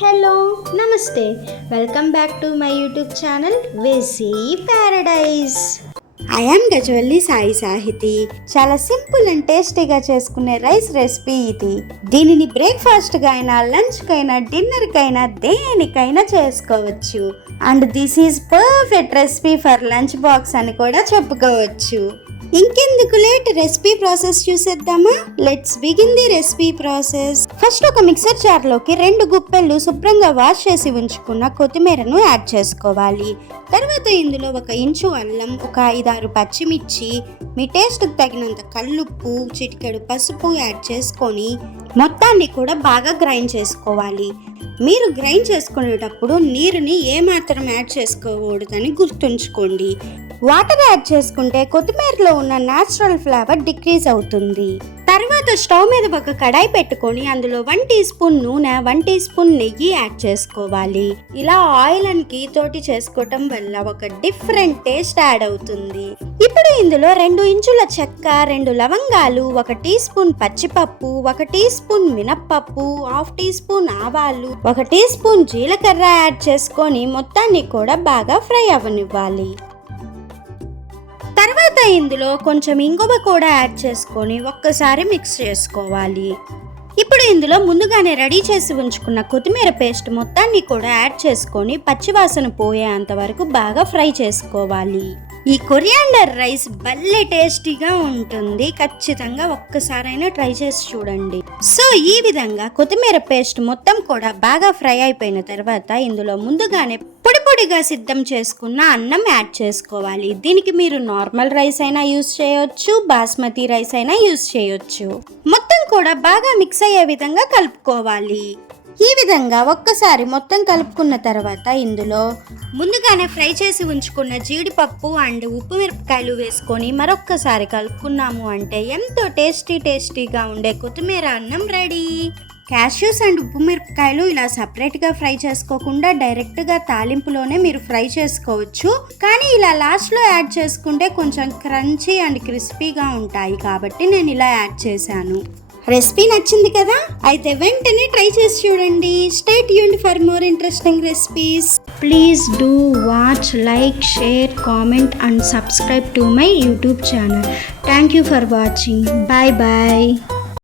Hello నమస్తే welcome back to my YouTube channel వెసీ paradise. I am Gajavalli Sai Sahiti. చాలా simple and టేస్టీగా చేసుకునే రైస్ రెసిపీ ఇది. దీనిని బ్రేక్ఫాస్ట్గా అయినా, లంచ్కైనా, డిన్నర్కైనా, దేనికైనా చేసుకోవచ్చు. And this is perfect recipe for lunch box అని కూడా చెప్పుకోవచ్చు. ఇంకెందుకు లేట్, రెసిపీ ప్రాసెస్ చూసేద్దామా? Let's begin the recipe process. First ఒక మిక్సర్ జార్లోకి 2 గుప్పెళ్ళు శుభ్రంగా వాష్ చేసి ఉంచుకున్న కొత్తిమీరను యాడ్ చేసుకోవాలి. తర్వాత ఇందులో 1 ఇంచు అల్లం, ఒక 5-6 పచ్చిమిర్చి, మీ టేస్ట్కి తగినంత కల్లుప్పు, చిటికెడు పసుపు యాడ్ చేసుకొని మొత్తాన్ని కూడా బాగా గ్రైండ్ చేసుకోవాలి. మీరు గ్రైండ్ చేసుకునేటప్పుడు నీరుని ఏమాత్రం యాడ్ చేసుకోకూడదని గుర్తుంచుకోండి. వాటర్ యాడ్ చేసుకుంటే కొత్తిమీరలో ఉన్న న్యాచురల్ ఫ్లేవర్ డిక్రీజ్ అవుతుంది. తర్వాత స్టవ్ మీద ఒక కడాయి పెట్టుకొని అందులో 1 టీ స్పూన్ నూనె, 1 టీ స్పూన్ నెయ్యి యాడ్ చేసుకోవాలి. ఇలా ఆయిల్ అండ్ గీ తోటి చేసుకోవటం వల్ల ఒక డిఫరెంట్ టేస్ట్ యాడ్ అవుతుంది. ఇప్పుడు ఇందులో 2 ఇంచుల చెక్క, 2 లవంగాలు, 1 టీ స్పూన్ పచ్చిపప్పు, 1 టీ స్పూన్ మినప్పప్పు, 1/2 టీ స్పూన్ ఆవాలు, 1 టీ స్పూన్ జీలకర్ర యాడ్ చేసుకొని మొత్తాన్ని కూడా బాగా ఫ్రై అవ్వనివ్వాలి. తర్వాత ఇందులో కొంచెం ఇంగువ కూడా యాడ్ చేసుకొని ఒక్కసారి మిక్స్ చేసుకోవాలి. ఇప్పుడు ఇందులో ముందుగానే రెడీ చేసి ఉంచుకున్న కొత్తిమీర పేస్ట్ మొత్తాన్ని కూడా యాడ్ చేసుకొని పచ్చివాసన పోయేంత వరకు బాగా ఫ్రై చేసుకోవాలి. ఈ కొరియాండర్ రైస్ భలే టేస్టీగా ఉంటుంది. ఖచ్చితంగా ఒక్కసారైనా ట్రై చేసి చూడండి. సో ఈ విధంగా కొత్తిమీర పేస్ట్ మొత్తం కూడా బాగా ఫ్రై అయిపోయిన తర్వాత ఇందులో ముందుగానే పొడిగా సిద్ధం చేసుకున్న అన్నం యాడ్ చేసుకోవాలి. దీనికి మీరు నార్మల్ రైస్ అయినా యూస్ చేయొచ్చు, బాస్మతి రైస్ అయినా యూస్ చేయొచ్చు. మొత్తం కూడా బాగా మిక్స్ అయ్యే విధంగా కలుపుకోవాలి. ఈ విధంగా ఒక్కసారి మొత్తం కలుపుకున్న తర్వాత ఇందులో ముందుగానే ఫ్రై చేసి ఉంచుకున్న జీడిపప్పు అండ్ ఉప్పు మిరపకాయలు వేసుకొని మరొక్కసారి కలుపుకున్నాము అంటే ఎంతో టేస్టీగా ఉండే కొత్తిమీర అన్నం రెడీ. క్యాష్యూస్ అండ్ ఉప్పు మిరపకాయలు ఇలా సపరేట్గా ఫ్రై చేసుకోకుండా డైరెక్ట్గా తాలింపులోనే మీరు ఫ్రై చేసుకోవచ్చు. కానీ ఇలా లాస్ట్లో యాడ్ చేసుకుంటే కొంచెం క్రంచీ అండ్ క్రిస్పీగా ఉంటాయి కాబట్టి నేను ఇలా యాడ్ చేశాను. రెసిపీ నచ్చింది కదా? అయితే వెంటనే ట్రై చేసి చూడండి. Stay tuned for more interesting recipes. Please do watch, like, share, comment and subscribe to my YouTube channel. Thank you for watching. Bye bye.